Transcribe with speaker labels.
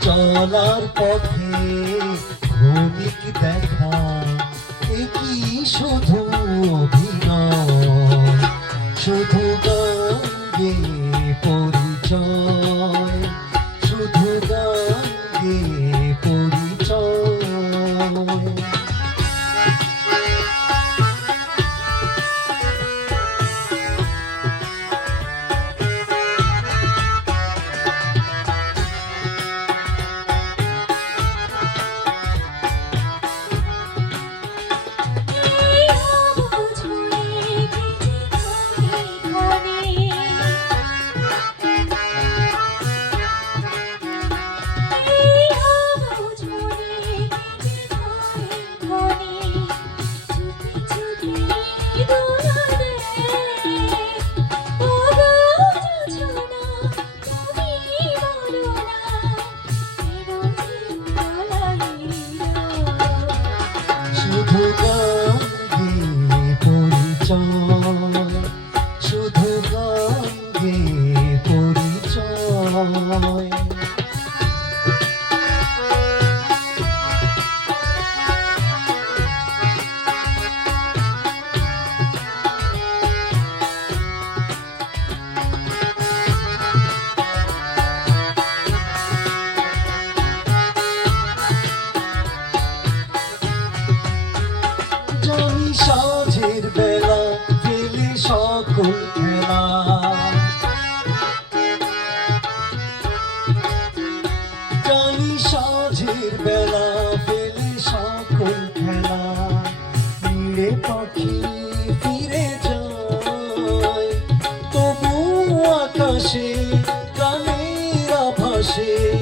Speaker 1: চলার পথে ভূমিক দেখা
Speaker 2: একই শুধু অভিনয়? শুধু গঙ্গে পরিচয় শুধু গঙ্গে পরিচয়। Oh, yeah. পথে ফিরে যায় তবু আকাশে কানের আভাসে